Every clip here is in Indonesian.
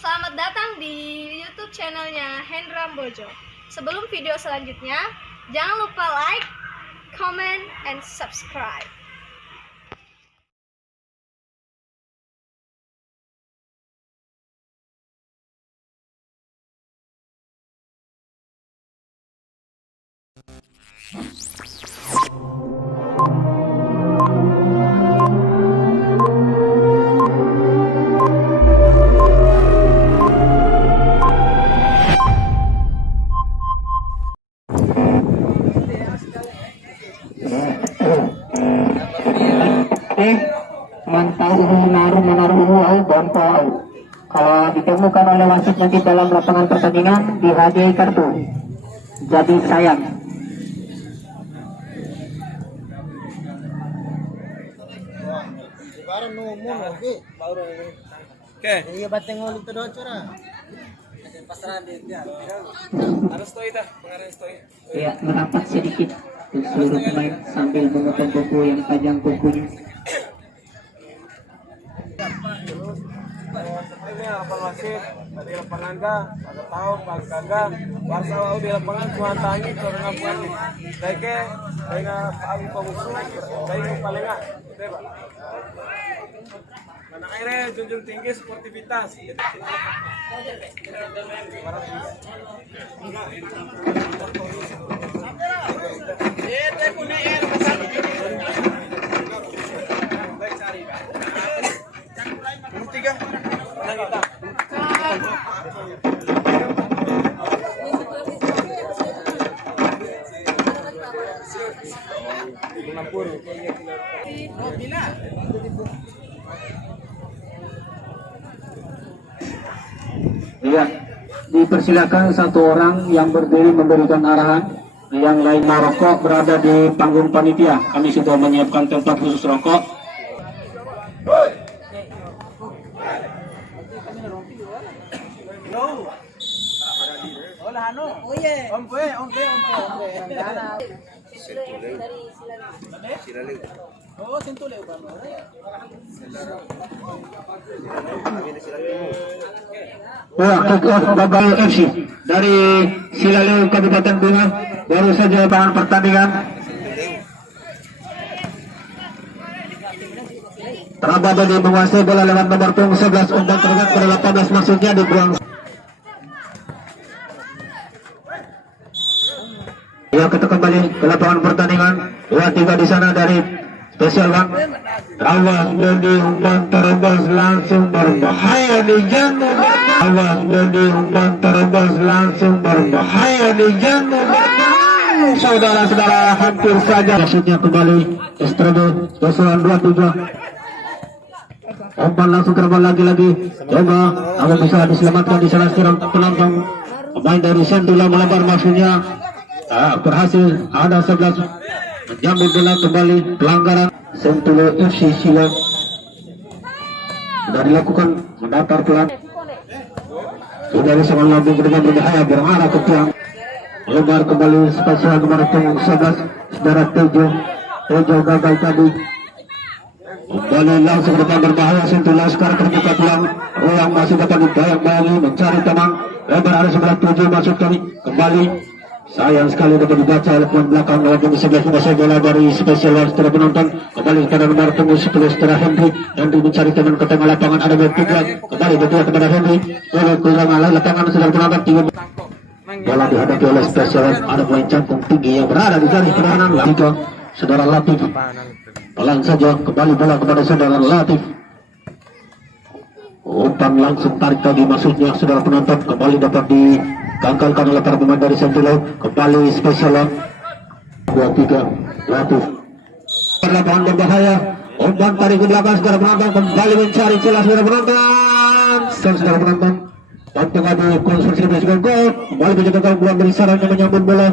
Selamat datang di YouTube channelnya Hendra Bojo. Sebelum video selanjutnya, jangan lupa like, comment, and subscribe. Mantau menaruh bantau. Kalau ditemukan oleh wasit nanti dalam lapangan pertandingan dihadiahi kartu. Jadi sayang. Oke. Iya bateng ulit to doon cara. Pasaran dia. Harus toy dah, pengarang toy. Ya, merapat sedikit untuk seluruh pemain sambil memotong kuku yang panjang kukunya. Ini lapangan wasit, tadi lapangan ga, agak tahu pas kagak, pas awal di lapangan cuma tangi karena bukan lagi, dengan paling pengusung, dengan paling nggak, pak. Mana airnya junjung tinggi sportivitas. Tiga, kita. Iya, dipersilakan satu orang yang berdiri memberikan arahan, yang lain merokok berada di panggung panitia. Kami sudah menyiapkan tempat khusus rokok. Babal FC dari Silaleu Kabupaten Bunga baru saja lapangan pertandingan. Trababadi menguasai bola lewat nomor punggung 11 umpan terdekat pada 18 maksudnya dibuang. Ya, kita kembali ke lapangan pertandingan. 2-3 di sana dari Special One. Awas jadi umpan terbang langsung berbahaya di jantung. Awas jadi umpan terbang langsung berbahaya di jantung. Saudara-saudara, hampir saja maksudnya kembali Estrado 2-2. Umpan langsung terbang lagi-lagi. Coba apa bisa diselamatkan di sana sekarang penonton. Pemain dari Sentula melebar maksudnya. Berhasil ada 11 menjambut bola kembali. Pelanggaran Sentula FC Silau sudah dilakukan, mendatar pelan. Sudah bisa melambung ke depan berbahaya berarah ke tiang. Melebar kembali spesial nomor 11 saudara Tejo gagal tadi. Kembali langsung ke depan berbahaya. Sentula sekarang terbuka peluang. Ruang masih dapat dibayang-bayangi mencari teman. Lebar ada sebelah 7 masuk kembali. Sayang sekali dapat dibaca oleh pemain belakang lawan yang sebelah menguasai bola dari spesial setelah penonton. Kembali kepada nomor punggung 10 setelah Henry mencari teman ke tengah lapangan. Ada bertugas kembali bertugas kepada Henry. Bola kurang arah lapangan sudah penonton tinggi. Bola dihadapi oleh spesial. Ada pemain cangkung tinggi yang berada di garis pertahanan. Latif, saudara Latif. Pelan saja kembali bola kepada saudara Latif. Umpan langsung tarik tadi maksudnya saudara penonton. Kembali dapat diganggalkan oleh para pemain dari Sentula. Kembali spesial 2-3 Latif. Lapangan berbahaya. Umpan tarik ke belakang saudara penonton. Kembali mencari celah saudara penonton. Saudara penonton. Dan tengah dikonstruksi dengan gol. Kembali menjaga gawang dari sarangnya menyambut bola.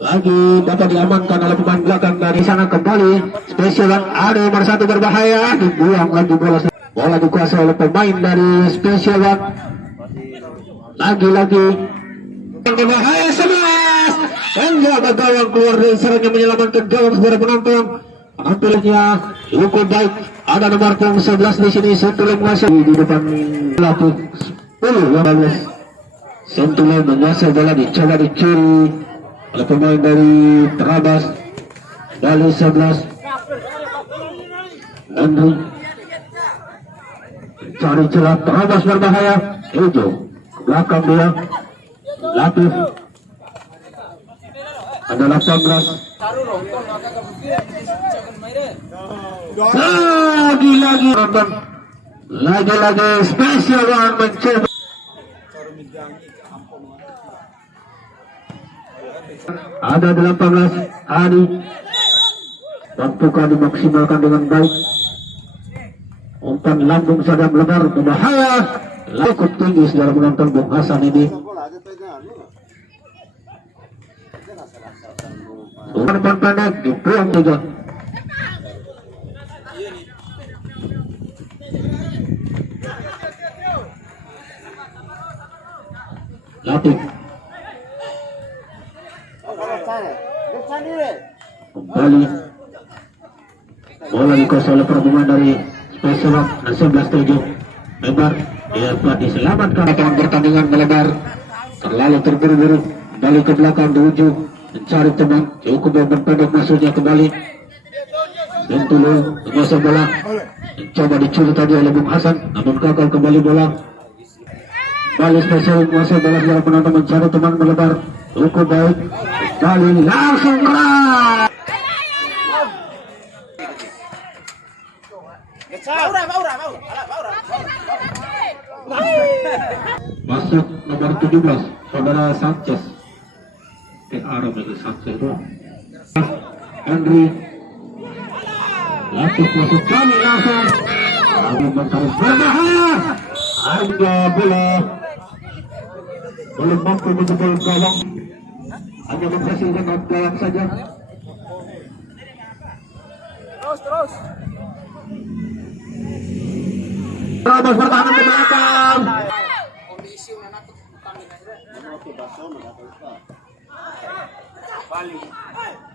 Lagi dapat diamankan oleh pemain belakang dari sana. Kembali spesial ada nomor 1 berbahaya. Dibuang lagi bola. Bola dikuasai oleh pemain dari Special One. Lagi-lagi berbahaya 11. Dan jaga gawang keluar dari sarangnya menyelamatkan gawang saudara penonton. Penampilannya cukup baik. Ada nomor punggung 11 di sini. Sentula menguasai di depan Latif. yang bagus. Sentuhan menyasar bola dicoba dicuri oleh pemain dari Trabas. Bali 11. Andri cari celah, Trabas berbahaya. Ejo ke belakang dia. Latif ada 18. Lagi spesial yang mencoba. Ada 18. Adi tentukan dimaksimalkan dengan baik. Umpan lambung saja melebar berbahaya. Cukup tinggi saudara penonton. Bung Hasan ini umpan pendek dibuang saja. Latif kembali bola dikuasai oleh perhubungan dari Spesial 11-7 lebar, dapat diselamatkan. Akan pertandingan melebar terlalu terburu-buru, balik ke belakang tuju mencari teman, cukup umpan pendek masuknya kembali dan dulu menguasai bola, mencoba dicuri tadi oleh Bung Hasan namun gagal kembali bola. Bali Spesial menguasai bola, dalam penonton mencari teman melebar, cukup baik. Bali langsung keras. Masuk nomor 17 saudara Sanchez. Arab itu Sanchez itu. Henry Latif masuk kami langsung. Lalu mencari berbahaya. Harga bola belum mampu menjebol gawang, hanya menghasilkan gawang saja. Terus. Trabas bertahan ke belakang.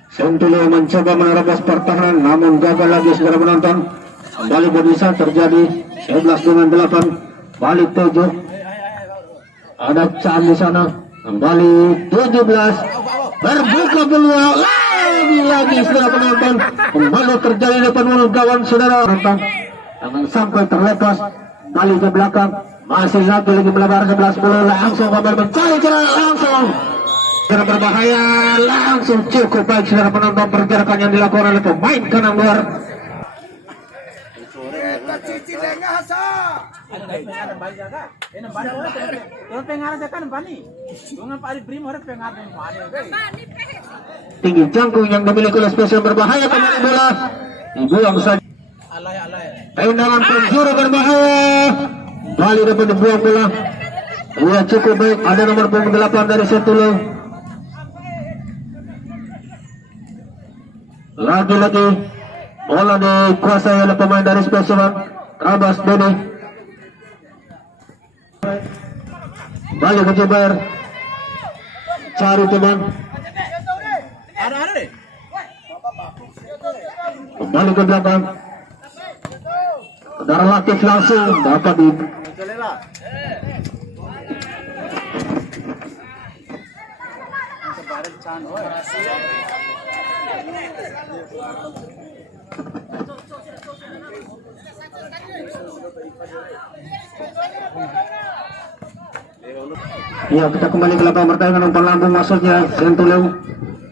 Sentulo mencoba menerobos pertahanan namun gagal lagi saudara penonton. Kembali berbisa terjadi 11 dengan 8. Balik 7. Ada Chan di sana. Kembali 17. Berbuka peluang lagi saudara penonton. Kembali terjadi depan mulut gawang saudara penonton. Jangan sampai terlepas. Balik ke belakang. Masih lagi melebar 11-10. Langsung kembali mencari celah langsung. Cara berbahaya langsung cukup baik saudara penonton, pergerakan yang dilakukan oleh pemain kanan luar. Tinggi jangkung yang dimiliki oleh Spesial berbahaya, kembali bola dibuang saja. Tendangan penjuru berbahaya, Bali dapat dibuang bola. Ya cukup baik, ada nomor punggung 8 dari Sentulo. Lagi-lagi bola dikuasai oleh pemain dari Spesial Trabas Doni. Balik ke Jebar, cari teman. Kembali ke belakang. Saudara Latif langsung dapat di ya, kita kembali ke lapangan pertandingan. Umpan lambung maksudnya Sentulo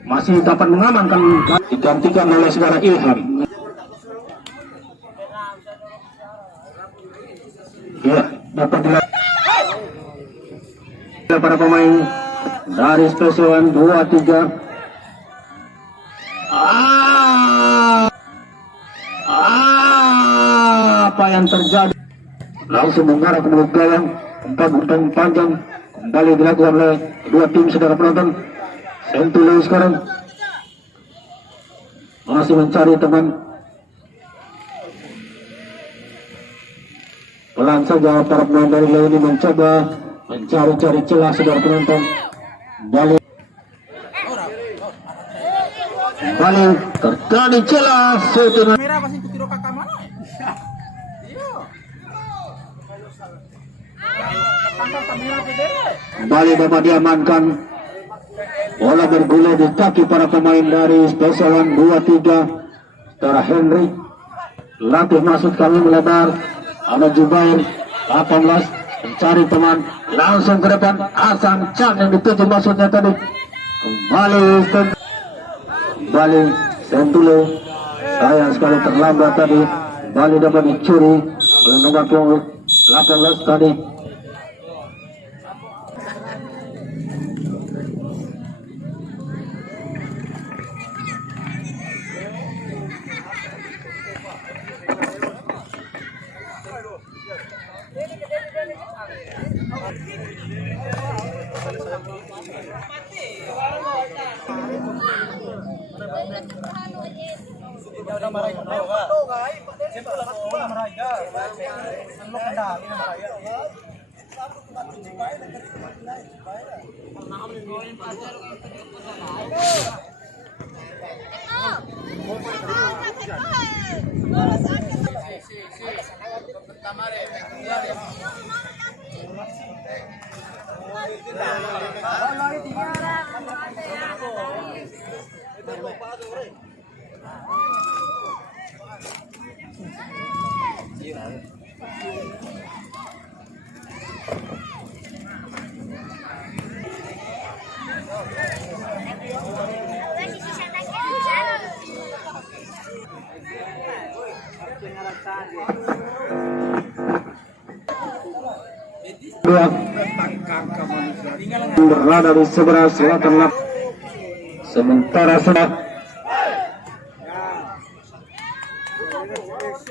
masih dapat mengamankan, digantikan oleh saudara Ilham. Ya, dapat dilakukan para pemain dari Spesial 2-3. Apa yang terjadi? Langsung mengarah ke mulut gawang. Umpan panjang kembali dilakukan oleh dua tim saudara penonton. Sentulo sekarang masih mencari teman. Pelan saja para pemain dari Leoni mencoba mencari celah saudara penonton. Kembali terjadi celah setelah Kembali dapat diamankan. Bola bergulir di kaki para pemain dari Special One 2-3. Saudara Henry latih masuk kali melebar. Ada Jubair 18 mencari teman, langsung ke depan. Hasan Chan yang dituju maksudnya tadi. Kembali Sentulo. Sayang sekali terlambat tadi. Kembali dapat dicuri oleh nomor punggung 18 tadi. Berada di sebelah selatan, sementara sudah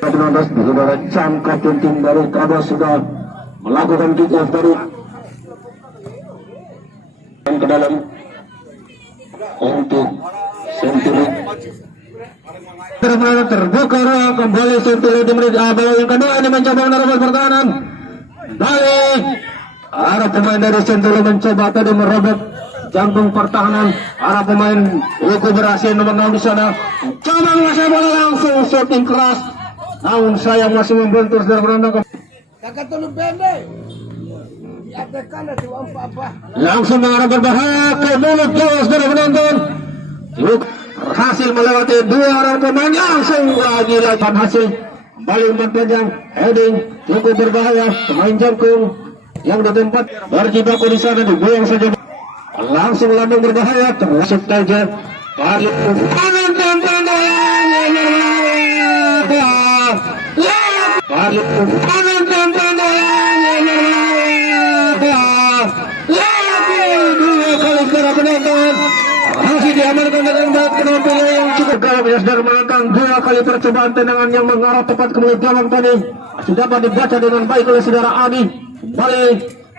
19 di saudara Chan, kapten tim dari Trabas sudah melakukan kick off dari yang ke dalam untuk Senturi. Terbuka ruang kembali Senturi di menit awal yang kedua. Ini mencoba menerobos pertahanan. Balik arah pemain dari Senturi mencoba tadi merobot jantung pertahanan. Arah pemain Luku berhasil nomor 6 di sana. Coba menguasai bola langsung shooting keras. Namun sayang masih membentur saudara penonton. Langsung mengarah berbahaya ke mulut gol saudara penonton. Luku berhasil melewati dua orang pemain, langsung lagi hasil kembali umpan panjang heading cukup berbahaya. Pemain jangkung yang di tempat berjibaku di sana dibuang saja, langsung landung berbahaya termasuk saja masih diamankan dengan baik penampilan yang cukup galak ya saudara menonton. Dua kali percobaan tendangan yang mengarah tepat ke mulut gawang tadi sudah dapat dibaca dengan baik oleh saudara Adi. Kembali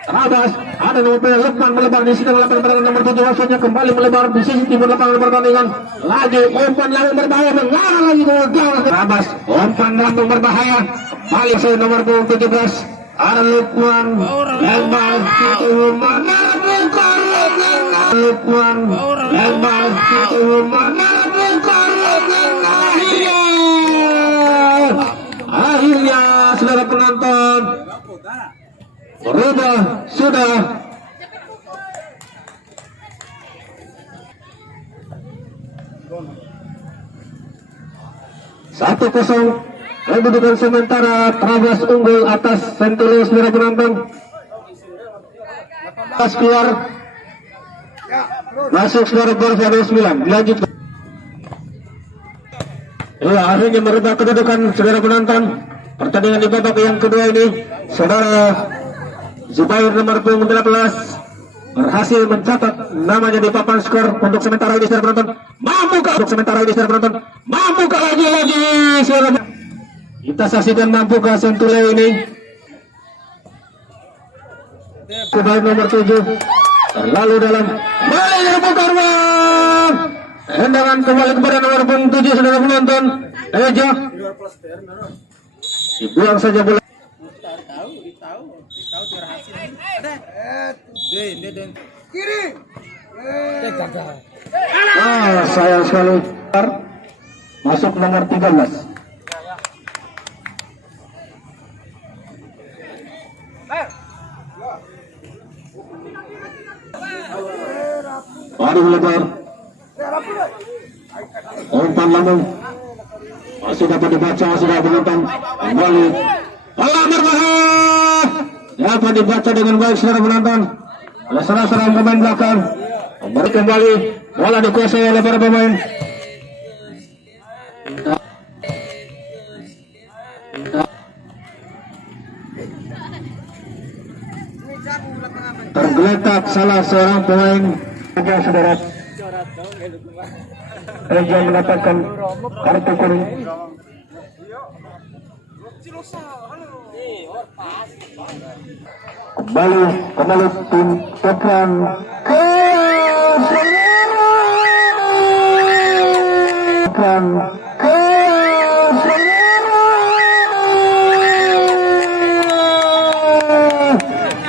Trabas, ada nomor pemain Lukman melebar di sini lapangan pertandingan nomor 7 wasanya kembali melebar di sisi timur lapangan pertandingan. Lagi umpan lambung berbahaya mengarah lagi ke mulut gawang Trabas. Umpan lambung berbahaya kembali saya nomor 17 ada Lukman lembang Lukman lembang akhirnya saudara penonton berubah sudah 1-0 kedudukan sementara. Trabas unggul atas Senturi saudara penonton. Pas keluar masuk saudara gol 9 dilanjutkan. Ya, akhirnya merubah kedudukan saudara penonton. Pertandingan di babak yang kedua ini saudara Zubair nomor punggung 18 berhasil mencatat namanya di papan skor untuk sementara ini saudara penonton. Mampukah lagi saudara. Kita saksikan mampukah Senturi ini. Zubair nomor 7 terlalu dalam. Baik buka ruang. Tendangan kembali kepada nomor 7 saudara penonton. Ejo dibuang saja bola. Kiri. Sayang sekali. Masuk nomor 13. taruh lebar. Umpan lambung. Masih dapat dibaca, masih dapat menonton. Kembali. Allah berbahaya. Dapat dibaca dengan baik saudara penonton. Oleh serang pemain belakang. Kembali. Bola dikuasai oleh para pemain. Tergeletak salah seorang pemain. Saudara. Reja mendapatkan kartu kuning. Kembali tim Tekran ke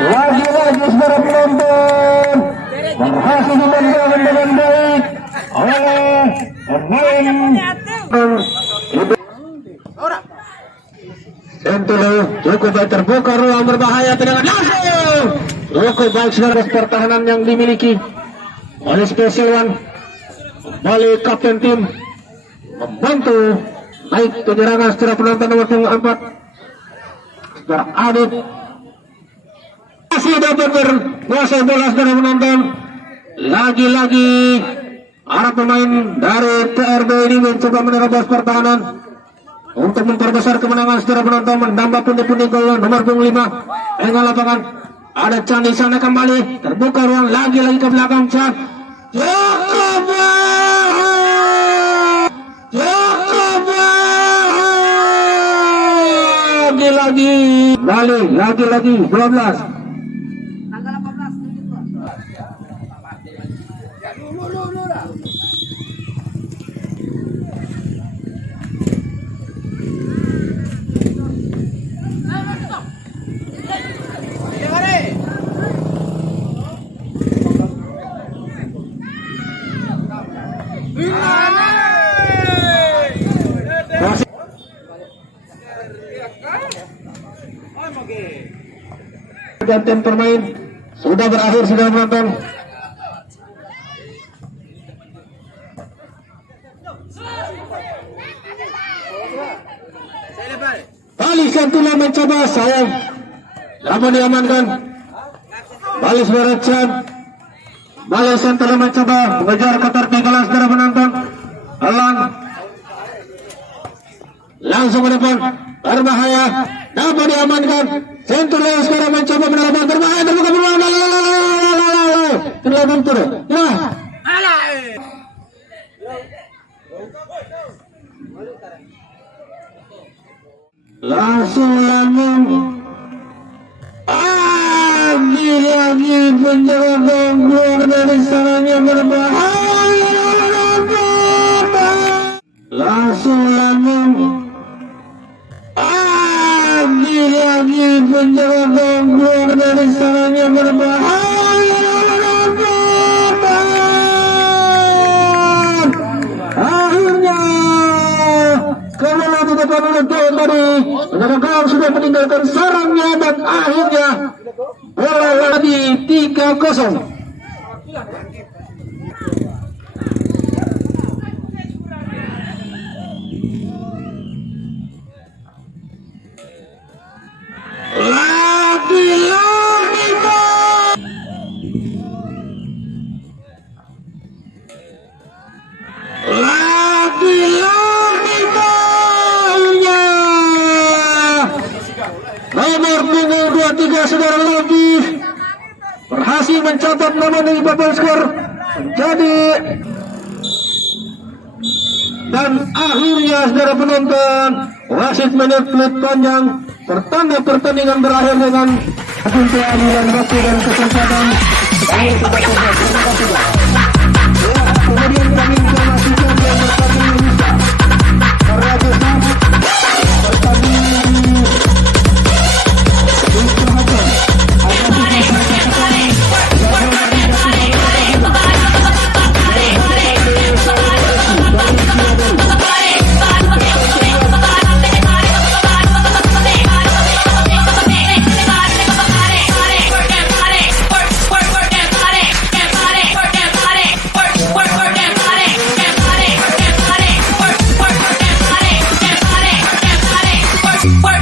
lagi-lagi saudara penonton berhasil dimenangkan dengan baik oleh pemain Sentulo cukup baik, terbuka ruang berbahaya tendangan langsung cukup baik saudara pertahanan yang dimiliki oleh Special One. Kembali kapten tim membantu naik penyerangan saudara penonton nomor punggung 4 saudara Adit masih dapat berkuasai bola saudara penonton. Lagi-lagi para pemain dari TRB ini mencoba menerobos pertahanan untuk memperbesar kemenangan saudara penonton, menambah pundi-pundi gol nomor punggung 5 tengah lapangan. Ada Chan di sana, kembali terbuka ruang lagi-lagi ke belakang Chan. Lagi-lagi 12. Gantian permain sudah berakhir sudah menonton. Bali Santula mencoba sayang, namun diamankan. Bali suara Chan. Bali Santula mencoba mengejar ketertinggalan saudara penonton. Elang langsung ke depan, berbahaya, dapat diamankan. Santula sekarang mencoba menerobos, berbahaya, terbuka peluang. Tidak bentur. Ya. Langsung lambung. Lagi penyerangan keluar dari sarangnya, berbahaya. Langsung lambung. Lagi penyerangan keluar dari sarangnya, berbahaya. Akhirnya karena di depan menentukan tadi saudara gawang sudah meninggalkan sarangnya dan akhirnya bola lagi 3-0. Nomor punggung 23 saudara lagi berhasil mencatat nama dari bubble skor menjadi, dan akhirnya saudara penonton wasit menit panjang pertanda pertandingan berakhir dengan keadilan waktu dan kesempatan. Kemudian kami informasikan yang bertanding bisa pertandingan What?